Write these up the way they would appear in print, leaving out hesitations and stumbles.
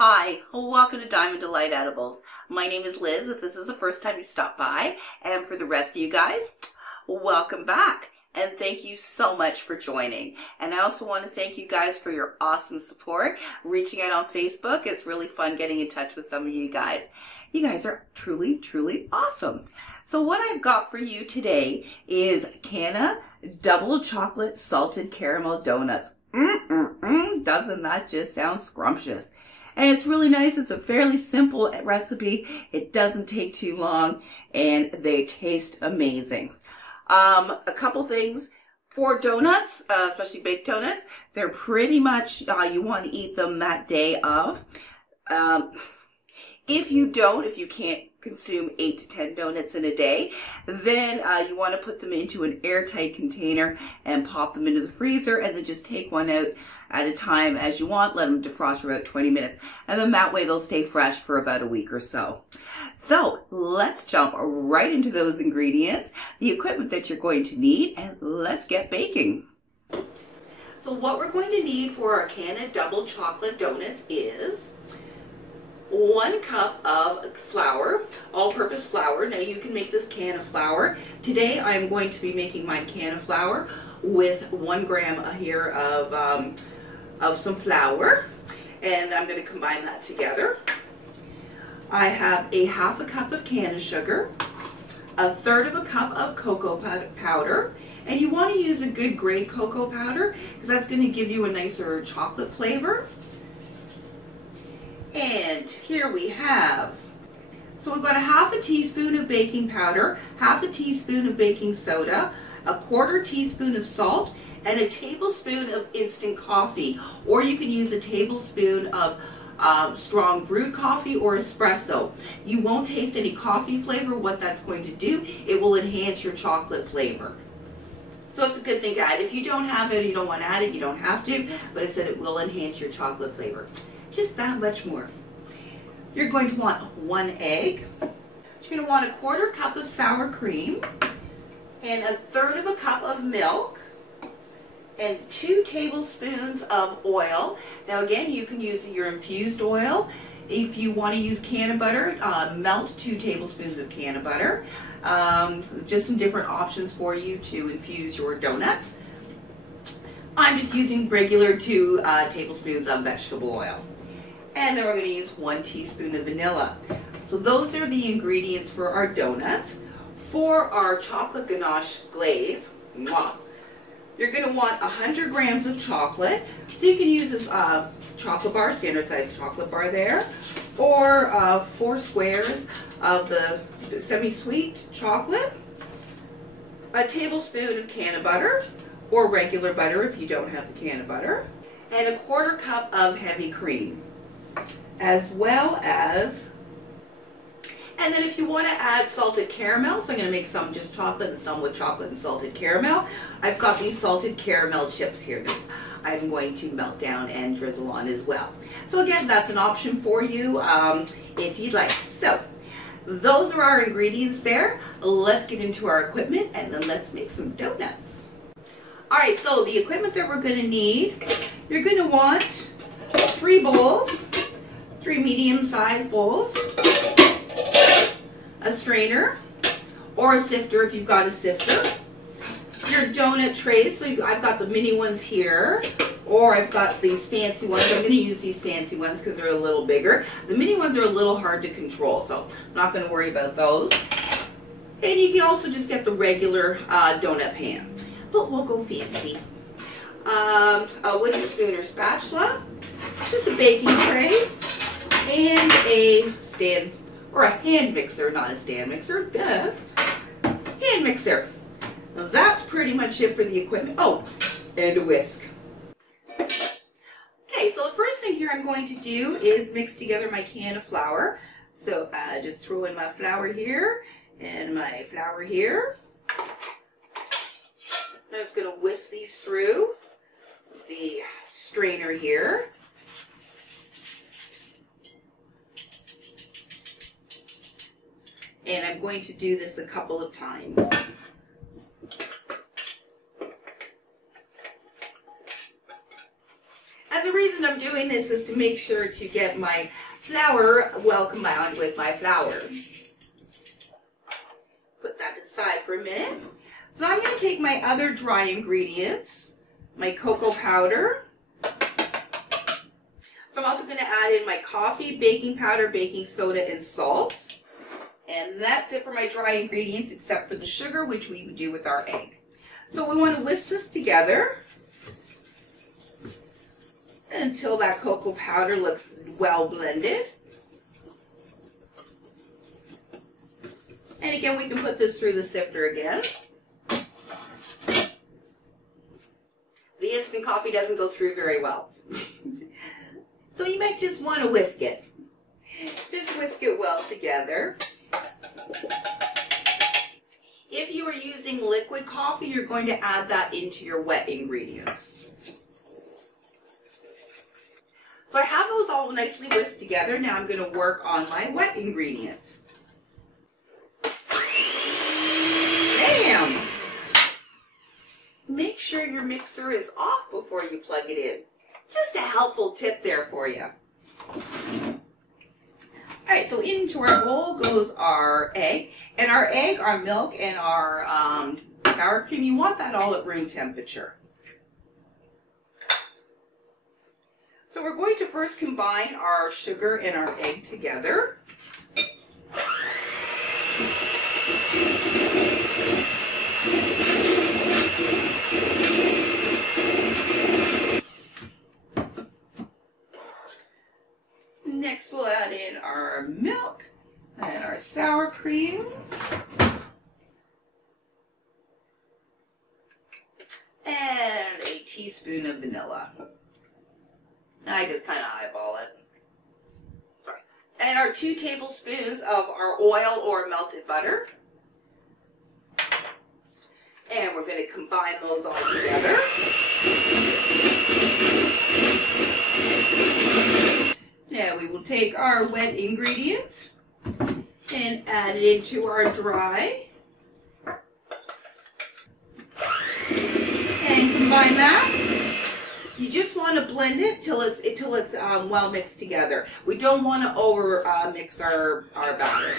Hi, welcome to Diamond Delight Edibles. My name is Liz, if this is the first time you stop by, and for the rest of you guys, welcome back. And thank you so much for joining. And I also want to thank you guys for your awesome support, reaching out on Facebook. It's really fun getting in touch with some of you guys. You guys are truly, truly awesome. So what I've got for you today is Canna double chocolate salted caramel donuts. Doesn't that just sound scrumptious? And it's really nice. It's a fairly simple recipe. It doesn't take too long, and they taste amazing. A couple things for donuts, especially baked donuts. They're pretty much, you want to eat them that day of. If you can't consume 8 to 10 donuts in a day, then you want to put them into an airtight container and pop them into the freezer, and then just take one out at a time as you want. Let them defrost for about 20 minutes, and then that way they'll stay fresh for about a week or so. So let's jump right into those ingredients, the equipment that you're going to need, and let's get baking. So what we're going to need for our Canna double chocolate donuts is 1 cup of flour, all-purpose flour. Now you can make this Canna flour. Today I'm going to be making my Canna flour with 1 gram here of some flour, and I'm going to combine that together. I have a 1/2 cup of Canna sugar, 1/3 cup of cocoa powder, and you want to use a good grade cocoa powder because that's going to give you a nicer chocolate flavor. And here we have, so we've got a 1/2 teaspoon of baking powder, 1/2 teaspoon of baking soda, 1/4 teaspoon of salt, and a tablespoon of instant coffee. Or you can use a tablespoon of strong brewed coffee or espresso. You won't taste any coffee flavor. What that's going to do, it will enhance your chocolate flavor. So it's a good thing to add. If you don't have it, you don't want to add it, you don't have to, but I said it will enhance your chocolate flavor. Just that much more. You're going to want 1 egg. You're going to want 1/4 cup of sour cream and 1/3 cup of milk and 2 tablespoons of oil. Now again, you can use your infused oil. If you want to use cannabutter, melt 2 tablespoons of cannabutter. Just some different options for you to infuse your donuts. I'm just using regular 2 tablespoons of vegetable oil. And then we're going to use 1 teaspoon of vanilla. So those are the ingredients for our donuts. For our chocolate ganache glaze, you're going to want 100 grams of chocolate. So you can use this chocolate bar, standard size chocolate bar there, or 4 squares of the semi-sweet chocolate, a tablespoon of Canna butter, or regular butter if you don't have the Canna butter, and 1/4 cup of heavy cream, as well as, and then if you want to add salted caramel, so I'm going to make some just chocolate and some with chocolate and salted caramel. I've got these salted caramel chips here that I'm going to melt down and drizzle on as well. So again, that's an option for you if you'd like. So those are our ingredients there. Let's get into our equipment and then let's make some donuts. Alright, so the equipment that we're going to need, you're going to want 3 bowls, 3 medium-sized bowls, a strainer or a sifter if you've got a sifter, your donut trays. So I've got the mini ones here, or I've got these fancy ones. I'm going to use these fancy ones because they're a little bigger. The mini ones are a little hard to control, so I'm not going to worry about those. And you can also just get the regular donut pan, but we'll go fancy. A wooden spoon or spatula, just a baking tray, and a stand, or a hand mixer, not a stand mixer, duh. Hand mixer. Now that's pretty much it for the equipment. Oh, and a whisk. Okay, so the first thing here I'm going to do is mix together my Canna flour. So just throw in my flour here and my flour here. I'm just going to whisk these through the strainer here. And I'm going to do this a couple of times. And the reason I'm doing this is to make sure to get my flour well combined with my flour. Put that aside for a minute. So now I'm going to take my other dry ingredients, my cocoa powder. So I'm also going to add in my coffee, baking powder, baking soda, and salt. And that's it for my dry ingredients except for the sugar, which we would do with our egg. So we want to whisk this together until that cocoa powder looks well blended. And again, we can put this through the sifter again. The instant coffee doesn't go through very well. So you might just want to whisk it. Just whisk it well together. If you are using liquid coffee, you're going to add that into your wet ingredients. So I have those all nicely whisked together. Now I'm going to work on my wet ingredients. Bam! Make sure your mixer is off before you plug it in. Just a helpful tip there for you. Alright, so into our bowl goes our egg. And our egg, our milk, and our sour cream, you want that all at room temperature. So we're going to first combine our sugar and our egg together. Next we'll add in our milk and our sour cream. And a teaspoon of vanilla. I just kind of eyeball it. Sorry. And our 2 tablespoons of our oil or melted butter. And we're going to combine those all together. Now we will take our wet ingredients and add it into our dry. And combine that. You just want to blend it till it's well mixed together. We don't want to over mix our batter.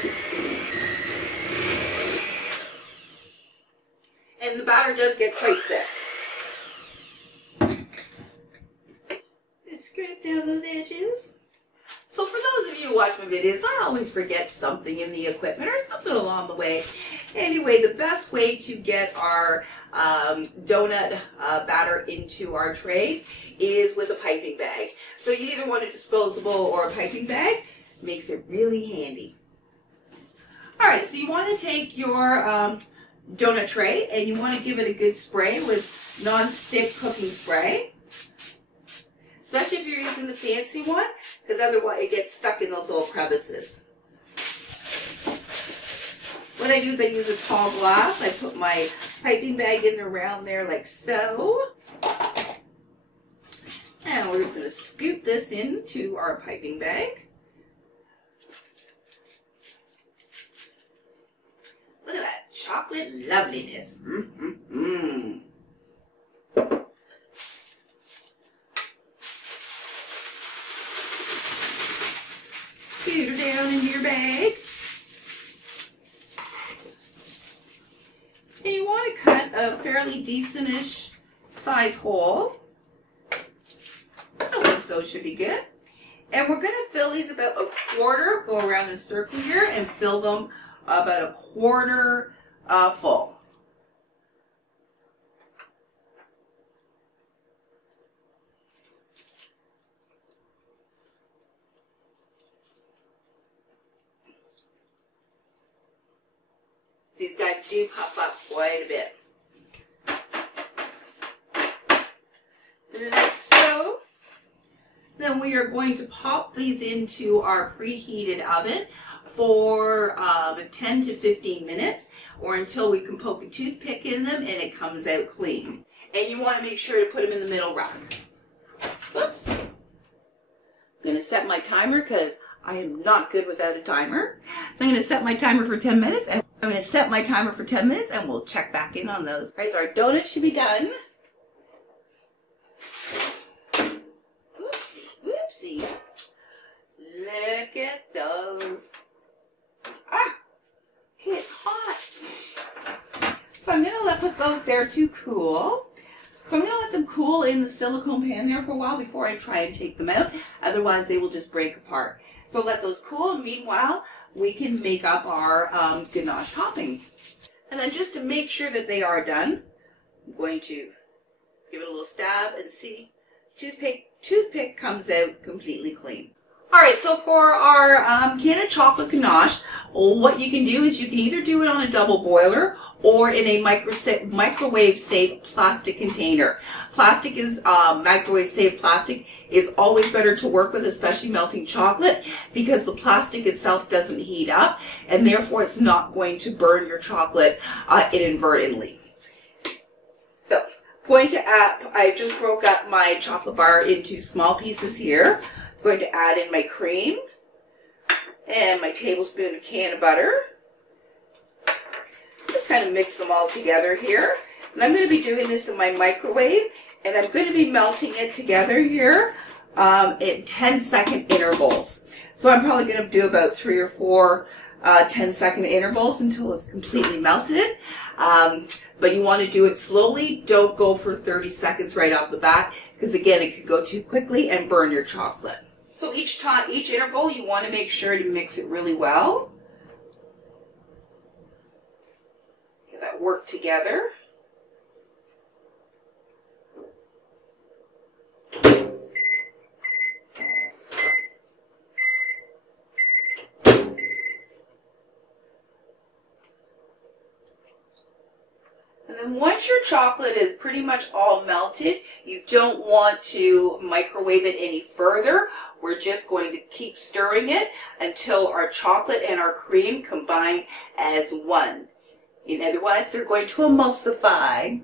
And the batter does get quite thick. Just scrape down those edges. So for those of you who watch my videos, I always forget something in the equipment or something along the way. Anyway, the best way to get our donut batter into our trays is with a piping bag. So you either want a disposable or a piping bag. Makes it really handy. Alright, so you want to take your donut tray and you want to give it a good spray with non-stick cooking spray. Especially if you're using the fancy one, because otherwise it gets stuck in those little crevices. What I do is I use a tall glass. I put my piping bag in around there like so. And we're just going to scoop this into our piping bag. Look at that chocolate loveliness. Mm-hmm-hmm. Scoot her down into your bag. And you want to cut a fairly decentish size hole. I think so should be good. And we're going to fill these about a quarter, go around in a circle here, and fill them about a quarter full. These guys do puff up quite a bit. Like so. Then we are going to pop these into our preheated oven for 10 to 15 minutes or until we can poke a toothpick in them and it comes out clean. And you want to make sure to put them in the middle rack. Oops. I'm going to set my timer because I am not good without a timer. So I'm going to set my timer for 10 minutes and we'll check back in on those. All right, so our donuts should be done. there to cool. So I'm going to let them cool in the silicone pan there for a while before I try and take them out. Otherwise, they will just break apart. So let those cool. Meanwhile, we can make up our ganache topping. And then just to make sure that they are done, I'm going to give it a little stab and see. Toothpick comes out completely clean. All right, so for our Canna chocolate ganache, what you can do is you can either do it on a double boiler or in a microwave-safe plastic container. Plastic is, microwave-safe plastic is always better to work with, especially melting chocolate, because the plastic itself doesn't heat up, and therefore it's not going to burn your chocolate inadvertently. So, going to add, I just broke up my chocolate bar into small pieces here. I'm going to add in my cream and my tablespoon of canna butter. Just kind of mix them all together here. And I'm going to be doing this in my microwave, and I'm going to be melting it together here in 10-second intervals. So I'm probably going to do about 3 or 4 10-second intervals until it's completely melted. But you want to do it slowly. Don't go for 30 seconds right off the bat, because again, it could go too quickly and burn your chocolate. So each interval, you want to make sure to mix it really well. Get that work together. And then once your chocolate is pretty much all melted, you don't want to microwave it any further. We're just going to keep stirring it until our chocolate and our cream combine as one. In other words, they're going to emulsify.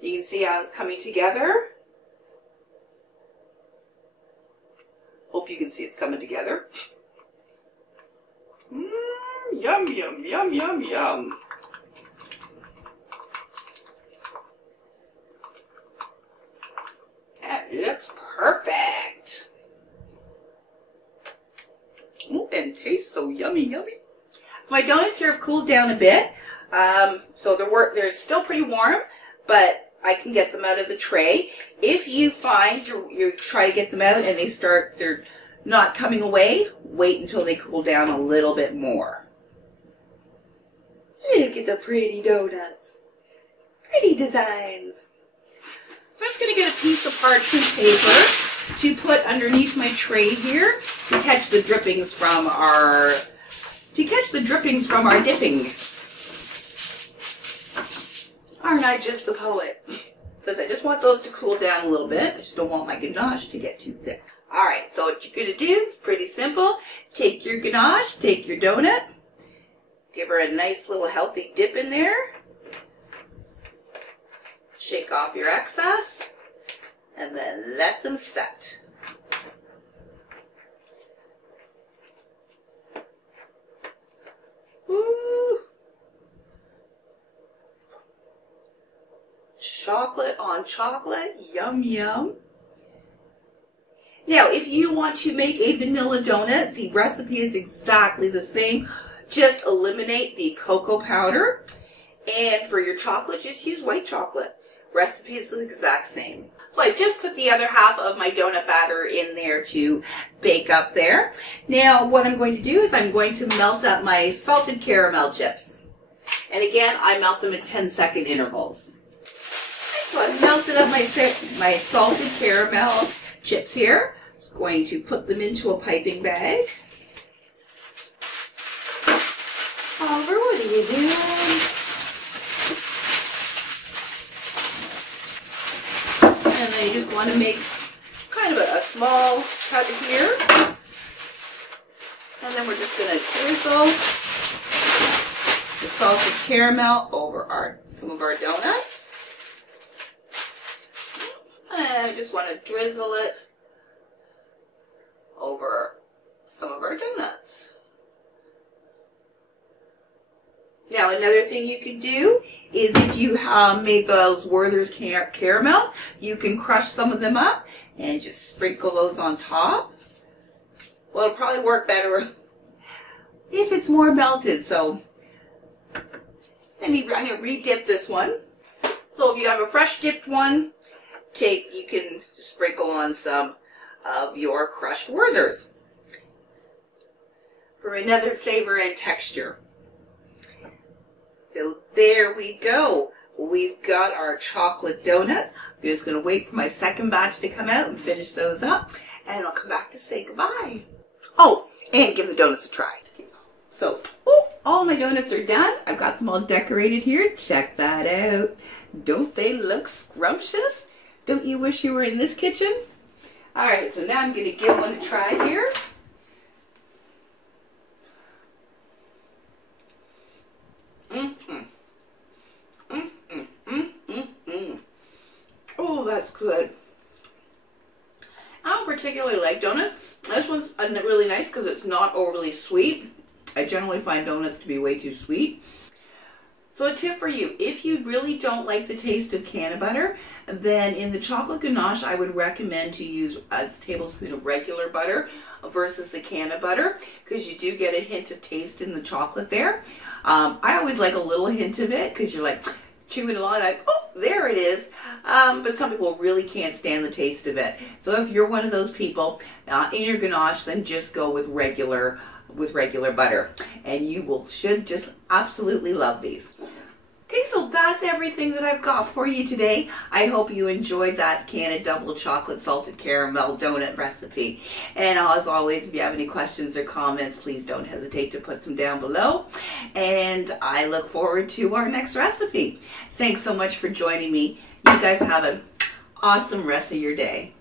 So you can see how it's coming together. Hope you can see it's coming together. Yum, yum, yum, yum, yum. That looks perfect. Ooh, and tastes so yummy, yummy. So my donuts here have cooled down a bit. So they're still pretty warm, but I can get them out of the tray. If you find you try to get them out and they're not coming away, wait until they cool down a little bit more. Look at the pretty donuts. Pretty designs. So I'm just going to get a piece of parchment paper to put underneath my tray here to catch the drippings from our dipping. Aren't I just the poet? Because I just want those to cool down a little bit. I just don't want my ganache to get too thick. All right, so what you're going to do is pretty simple. Take your ganache, take your donut, give her a nice little healthy dip in there. Shake off your excess, and then let them set. Ooh. Chocolate on chocolate, yum yum. Now, if you want to make a vanilla donut, the recipe is exactly the same. Just eliminate the cocoa powder, and for your chocolate, just use white chocolate. Recipe is the exact same. So I just put the other half of my donut batter in there to bake up there. Now what I'm going to do is I'm going to melt up my salted caramel chips. And again, I melt them at 10-second intervals. So I've melted up my salted caramel chips here. I'm just going to put them into a piping bag. Oliver, what are you doing? And then you just want to make kind of a small cut here. And then we're just going to drizzle the salted caramel over some of our donuts. And I just want to drizzle it over some of our donuts. Now, another thing you can do is if you made those Werther's caramels, you can crush some of them up and just sprinkle those on top. Well, it'll probably work better if it's more melted. So I'm going to re-dip this one So if you have a fresh dipped one, you can sprinkle on some of your crushed Werthers for another flavor and texture. So there we go. We've got our chocolate donuts. I'm just going to wait for my second batch to come out and finish those up. And I'll come back to say goodbye. Oh, and give the donuts a try. So, all my donuts are done. I've got them all decorated here. Check that out. Don't they look scrumptious? Don't you wish you were in this kitchen? All right, so now I'm going to give one a try here. Oh, that's good. I don't particularly like donuts. This one's really nice because it's not overly sweet. I generally find donuts to be way too sweet. So a tip for you, if you really don't like the taste of canna butter, then in the chocolate ganache, I would recommend to use a tablespoon of regular butter versus the canna butter, because you do get a hint of taste in the chocolate there. I always like a little hint of it, because you're like chewing along like, oh, there it is. But some people really can't stand the taste of it. So if you're one of those people, in your ganache, then just go with regular butter, and you should just absolutely love these. Okay, so that's everything that I've got for you today. I hope you enjoyed that Canna double chocolate salted caramel donut recipe. And as always, if you have any questions or comments, please don't hesitate to put them down below. And I look forward to our next recipe. Thanks so much for joining me. You guys have an awesome rest of your day.